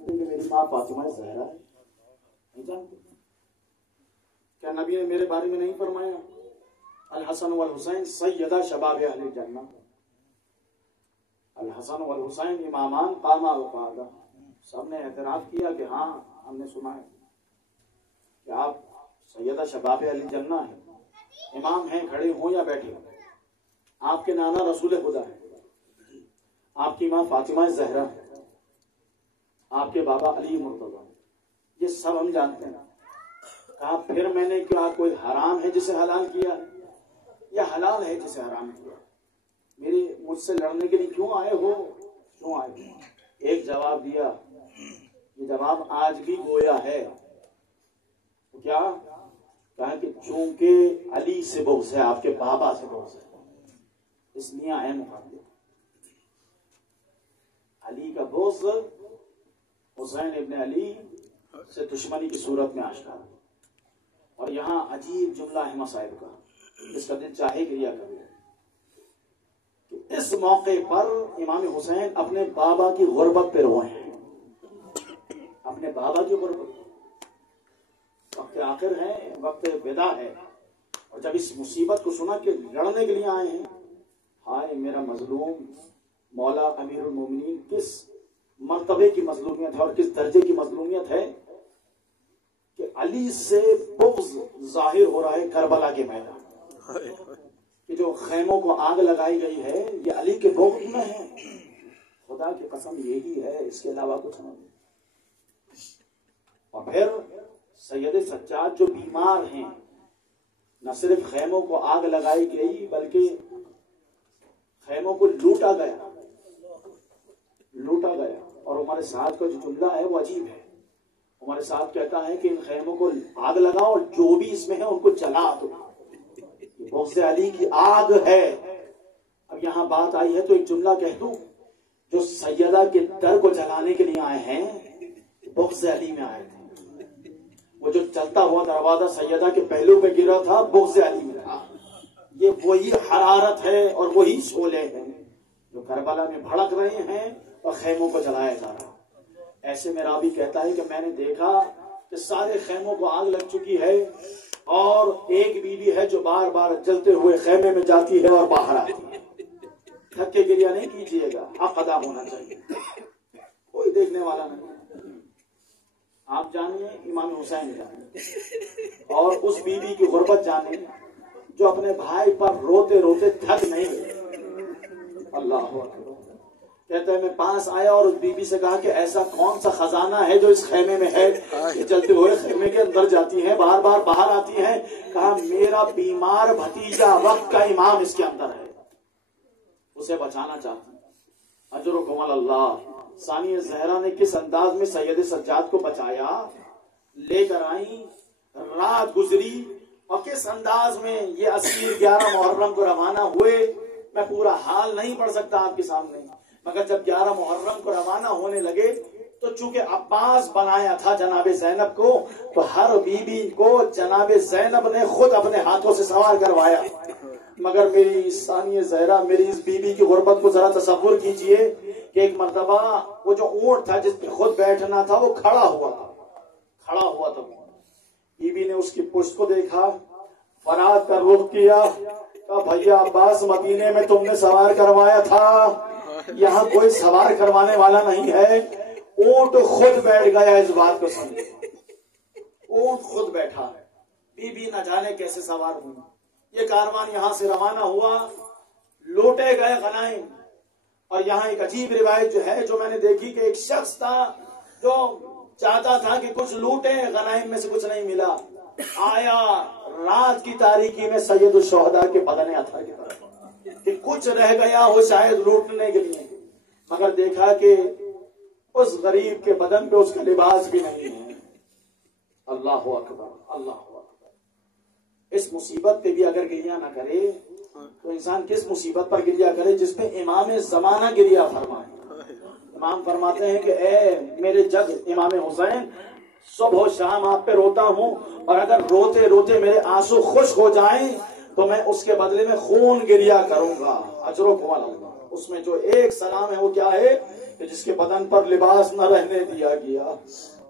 کہ میری ماں فاطمہ زہرا ہے؟ نہیں جانتے؟ کیا نبی نے میرے بارے میں نہیں فرمایا الحسن والحسین سیدہ شباب اہل جنہ؟ الحسن والحسین امامان قاما وقعدا. سب نے اعتراف کیا کہ ہاں ہم نے سنا ہے کہ آپ سیدہ شباب اہل جنہ ہیں، امام ہیں، کھڑے ہوں یا بیٹھے ہوں. آپ کے نانا رسول خدا ہے، آپ کی ماں فاطمہ زہرا ہے، آپ کے بابا علی مرتضیٰ، یہ سب ہم جانتے ہیں. کہا پھر میں نے کیا کوئی حرام ہے جسے حلال کیا یا حلال ہے جسے حرام کیا؟ مجھ سے لڑنے کے لیے کیوں آئے ہو؟ کیوں آئے ہو؟ ایک جواب دیا، یہ جواب آج بھی گویا ہے. تو کیا کہا کہ چونکہ علی سے بغض ہے، آپ کے بابا سے بغض ہے، اس لیے آئے مقابلے. علی کا بغض حسین ابن علی سے دشمنی کی صورت میں آشکار. اور یہاں عجیب جملہ ہے مصائب کا، جس کا دل چاہے گریا کرے. اس موقع پر امام حسین اپنے بابا کی غربت پہ روئے ہیں، اپنے بابا کی غربت. وقت آخر ہے، وقت ودا ہے، اور جب اس مصیبت کو سنا کہ لڑنے کے لیے آئے ہیں، ہائے میرا مظلوم مولا امیر المومنین کس مرتبے کی مظلومیت ہے اور کس درجے کی مظلومیت ہے کہ علی سے بغض ظاہر ہو رہا ہے کربلا کے میدان. کہ جو خیموں کو آگ لگائی گئی ہے یہ علی کے بغض میں ہے. خدا کی قسم یہی ہے، اس کے علاوہ کچھ نہیں. اور پھر سید سجاد جو بیمار ہیں، نہ صرف خیموں کو آگ لگائی گئی بلکہ خیموں کو لوٹا گیا. اور عمر سعد کا جو جملہ ہے وہ عجیب ہے. عمر سعد کہتا ہے کہ ان خیموں کو آگ لگاؤ اور جو بھی اس میں ہے ان کو جلا دو. بغض علی کی آگ ہے. اب یہاں بات آئی ہے تو ایک جملہ کہہ دوں، جو سیدہ کے در کو جلانے کے لیے آئے ہیں بغض علی میں آئے تھے. وہ جو چلتا ہوا دروازہ سیدہ کے پہلو پہ گرا تھا بغض علی میں تھا. یہ وہی حرارت ہے اور وہی شعلے ہیں جو کربلا میں بھڑک رہے ہیں اور خیموں کو جلایا جا رہا ہے. ایسے میں راوی کہتا ہے کہ میں نے دیکھا کہ سارے خیموں کو آگ لگ چکی ہے اور ایک بیوی ہے جو بار بار جلتے ہوئے خیمے میں جاتی ہے اور باہر آتی ہے. تھک کے گریا نہیں کیجیے گا، حق ادا ہونا چاہیے، کوئی دیکھنے والا نہیں. آپ جانیے امام حسین جانیے اور اس بیوی کی غربت جانیے جو اپنے بھائی پر روتے روتے تھک نہیں گئے. اللہ اکبر. کہتے ہیں میں پاس آیا اور اس بی بی سے کہا کہ ایسا کون سا خزانہ ہے جو اس خیمے میں ہے کہ چلتے ہوئے خیمے کے اندر جاتی ہیں، بار بار باہر آتی ہیں. کہا میرا بیمار بھتیجا وقت کا امام اس کے اندر ہے، اسے بچانا چاہتی ہوں. اجرکم اللہ. ثانیہ زہرا نے کس انداز میں سید سجاد کو بچایا، لے کر آئی، رات گزری، اور کس انداز میں یہ اسیر 11 محرم کو روانہ ہوئے. میں پورا حال نہیں پڑھ سکتا آپ کے سامنے، مگر جب 11 محرم کو روانہ ہونے لگے تو چونکہ عباس بنایا تھا جناب زینب کو، تو ہر بی بی کو جناب زینب نے خود اپنے ہاتھوں سے سوار کروایا. مگر میری ثانیہ زہرا، میری اس بی بی کی غربت کو ذرا تصور کیجئے کہ ایک مرتبہ وہ جو اونٹ تھا جس پہ خود بیٹھنا تھا وہ کھڑا ہوا تھا. بی بی نے اس کی پشت کو دیکھا، فرات کا رخ کیا، کہا بھیا عباس مدینے میں تم نے سوار کروایا تھا، یہاں کوئی سوار کروانے والا نہیں ہے. اونٹ خود بیٹھ گیا. اس بات کو سمجھے، اونٹ خود بیٹھا ہے. بی بی نہ جانے کیسے سوار ہوئی. یہ کاروان یہاں سے روانہ ہوا، لوٹے گئے غنائم. اور یہاں ایک عجیب روایت جو ہے جو میں نے دیکھی کہ ایک شخص تھا جو چاہتا تھا کہ کچھ لوٹے، غنائم میں سے کچھ نہیں ملا. آیا رات کی تاریکی میں سید الشہداء کے بدن اطہر کی طرف کہ کچھ رہ گیا ہو شاید لوٹنے کے لیے، مگر دیکھا کہ اس غریب کے بدن پہ اس کا لباس بھی نہیں ہے. اللہ اکبر، اللہ اکبر. اس مصیبت پہ بھی اگر گریا نہ کرے تو انسان کس مصیبت پر گریا کرے جس پہ امام زمانہ گریا فرمائے. امام فرماتے ہیں کہ اے میرے جد امام حسین، صبح و شام آپ پہ روتا ہوں، اور اگر روتے روتے میرے آنسو خشک ہو جائیں تو میں اس کے بدلے میں خون گریا کروں گا. اجرکم اللہ. اس میں جو ایک سلام ہے وہ کیا ہے کہ جس کے بدن پر لباس نہ رہنے دیا گیا،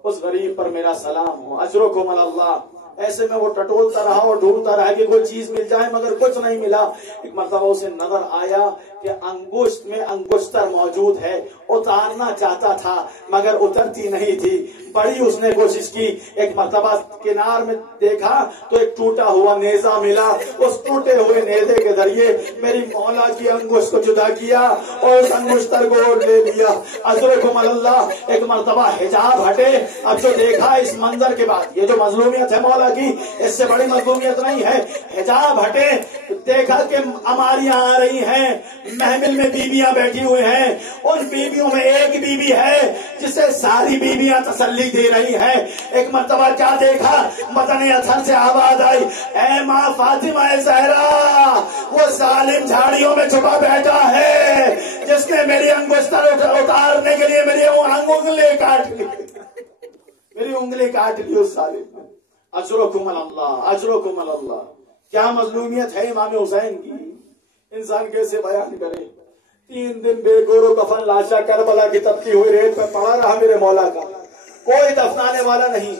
اس غریب پر میرا سلام ہو، اجرکم اللہ۔ ایسے میں وہ ٹٹولتا رہا اور ڈھونڈتا رہا کہ کوئی چیز مل جائے، مگر کچھ نہیں ملا۔ ایک مرتبہ اسے نظر آیا کہ انگشت میں انگشتر موجود ہے، اتارنا چاہتا تھا مگر اترتی نہیں تھی، بڑی اس نے کوشش کی۔ ایک مرتبہ کنار میں دیکھا تو ایک ٹوٹا ہوا نیزہ ملا، اس ٹوٹے ہوئے نیزے کے ذریعے میری مولا کی انگشت کو جدا کیا اور اس انگشتر کو لے لیا۔ اجرکم اللہ۔ ایک مرتبہ حجاب ہٹے، اب جو دیکھا اس منظر کے بعد، یہ جو مظلومیت ہے مولا کی، اس سے بڑی مظلومیت نہیں ہے۔ حجاب ہٹے، دیکھا کہ اماریاں آ رہی ہیں، محمل میں بیویاں بیٹھی ہوئی ہیں، ان بیویوں میں ایک بیوی ہے جسے ساری بیویاں تسلی دے رہی ہیں۔ ایک مرتبہ کیا دیکھا، بدن اثر سے آواز آئی، اے ماں فاطمہ زہرا، وہ ظالم جھاڑیوں میں چھپا بیٹھا ہے جس نے میری انگشتر اتارنے کے لیے میری انگلی کاٹ لی، میری انگلی کاٹ لی اس ظالم نے۔ اجرکم اللہ، اجرکم اللہ۔ کیا مظلومیت ہے امام حسین کی، انسان کیسے بیان کرے۔ 3 دن بے گور و کفن لاشا کربلا کی تپتی ہوئی ریت پر پڑا رہا میرے مولا کا، کوئی دفنانے والا نہیں۔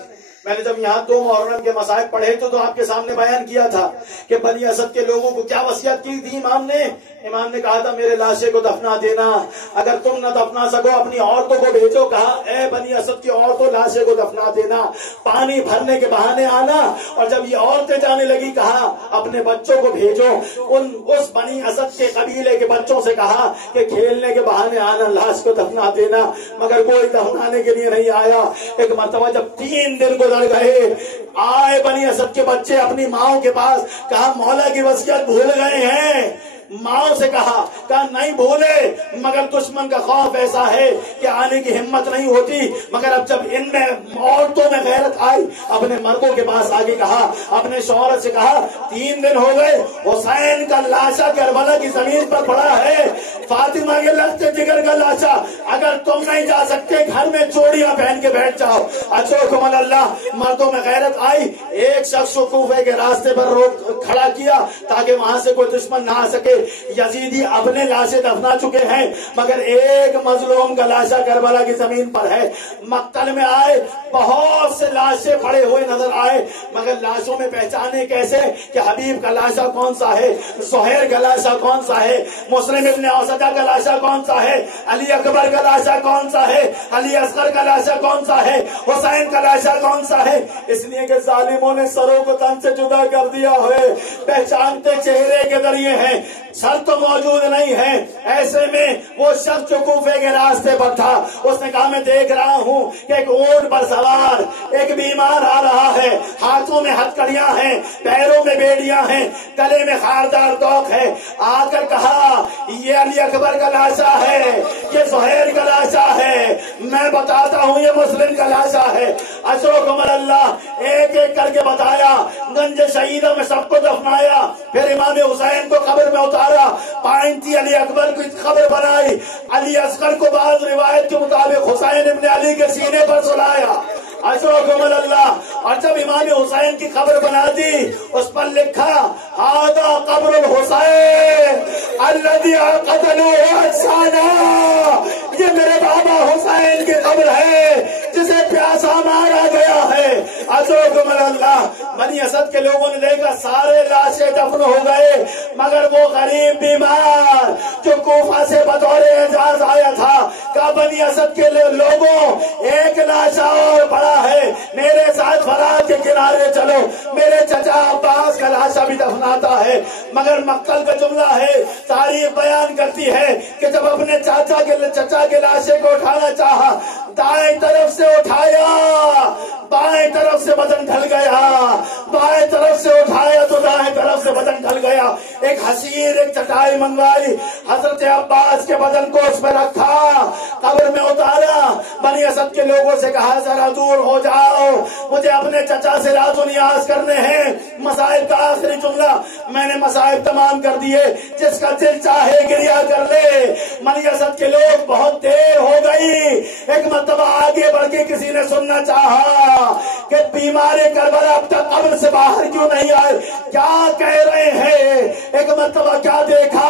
میں نے جب یہاں 2 محرم کے مصائب پڑھے تو آپ کے سامنے بیان کیا تھا کہ بنی اسد کے لوگوں کو کیا وصیت کی تھی امام نے کہا تھا میرے لاشے کو دفنا دینا، اگر تم نہ دفنا سکو اپنی عورتوں کو بھیجو، کہا اے بنی اسد کی عورتوں لاشے کو دفنا دینا، پانی بھرنے کے بہانے آنا، اور جب یہ عورتیں جانے لگی کہا اپنے بچوں کو بھیجو، اس بنی اسد کے قبیلے کے بچوں سے کہا کہ کھیلنے کے بہانے آنا، لاش کو دفنا دینا، مگر کوئی دفنانے کے لیے نہیں آیا۔ ایک مرتبہ جب 3 دن گزر گئے، آئے بنی اسد کے بچے اپنی ماؤں کے پاس، کہا مولا کی وصیت بھول گئے ہیں۔ ماں سے کہا نہیں بھولے، مگر دشمن کا خوف ایسا ہے کہ آنے کی ہمت نہیں ہوتی، مگر اب جب ان میں عورتوں میں غیرت آئی، اپنے مردوں کے پاس آگے کہا، اپنے شوہر سے کہا 3 دن ہو گئے، حسین کا لاشا کربلا کی زمین پر پڑا ہے، فاطمہ کے لگتے جگر کا لاشا، اگر تم نہیں جا سکتے گھر میں چوڑیاں پہن کے بیٹھ جاؤ۔ اجرکم اللہ۔ مردوں میں غیرت آئی، ایک شخص کو کوفے کے راستے پر روک کھڑا کیا تاکہ وہاں سے کوئی دشمن نہ آ سکے۔ یزیدی اپنے لاشیں دفنا چکے ہیں مگر ایک مظلوم کا لاشا کربلا کی زمین پر ہے۔ مقتل میں آئے، بہت سے لاشیں پڑے ہوئے نظر آئے، مگر لاشوں میں پہچانے کیسے کہ حبیب کا لاشا کون سا ہے، زہیر کا لاشا کون سا ہے، مسلم ابن اوسجہ کا لاشا کون سا ہے، علی اکبر کا لاشا کون سا ہے، علی اصغر کا لاشا کون سا ہے، حسین کا لاشا کون سا ہے؟ اس لیے کہ ظالموں نے سروں کو تن سے جدا کر دیا ہے، پہچانتے چہرے کے ذریعے ہیں، سر تو موجود نہیں ہے۔ ایسے میں وہ شخص جو کوفے کے راستے پر تھا، اس نے کہا میں دیکھ رہا ہوں کہ ایک اونٹ پر سوار ایک بیمار آ رہا ہے، ہاتھوں میں ہتھکڑیاں ہیں، پیروں میں بیڑیاں ہیں، گلے میں خاردار توق ہے۔ آ کر کہا یہ علی اکبر کا لاشا ہے، یہ زہیر کا لاشا ہے، میں بتاتا ہوں یہ مسلم کا لاشا ہے۔ اجرکم اللہ۔ ایک ایک کر کے بتایا، گنج شہیدہ میں سب کو دفنایا، پھر امام حسین کو قبر میں اتارا، پائنتی علی اکبر کی خبر بنائی، علی اصغر کو بعض روایت کے مطابق حسین ابن علی کے سینے پر سلایا۔ اجرکم اللہ۔ اور جب امام حسین کی خبر بنا دی، اس پر لکھا ہذا قبر الحسین الذی قتلوه احسانا، یہ میرے بابا حسین کی قبر ہے جسے پیاسا مارا گیا ہے۔ اجرکم اللہ۔ بنی اسد کے لوگوں نے دیکھا سارے لاشیں دفن ہو گئے، مگر وہ غریب بیمار جو کوفہ سے بطور اعزاز آیا تھا، کہا بنی اسد کے لوگوں ایک لاشا اور پڑا ہے، میرے ساتھ فرات کے کنارے چلو، میرے چچا عباس کا لاشا بھی دفناتا ہے۔ مگر مقتل کا جملہ ہے، تاریخ بیان کرتی ہے کہ جب اپنے چچا کے لاشے کو اٹھانا چاہا، دائیں طرف سے اٹھایا، بائیں طرف سے بدن ڈھل گیا، بائیں طرف سے اٹھایا تو دائیں طرف سے بدن ڈھل گیا۔ ایک حسیر ایک چٹائی منگوائی، حضرت عباس کے بدن کو اس میں رکھا، قبر میں اتارا، بنی اسد کے لوگوں سے کہا ذرا دور ہو جاؤ، مجھے اپنے چچا سے راز و نیاز کرنے ہیں۔ مصائب کا آخری جملہ، میں نے مصائب تمام کر دیے، جس کا دل چاہے گریا کر لے۔ بنی اسد کے لوگ بہت دیر ہو گئی، ایک مرتبہ آگے بڑھ کے کسی نے سننا چاہا کہ بیمار کربلا اب تک قبر سے باہر کیوں نہیں آئے، کیا کہہ رہے ہیں؟ ایک مرتبہ کیا دیکھا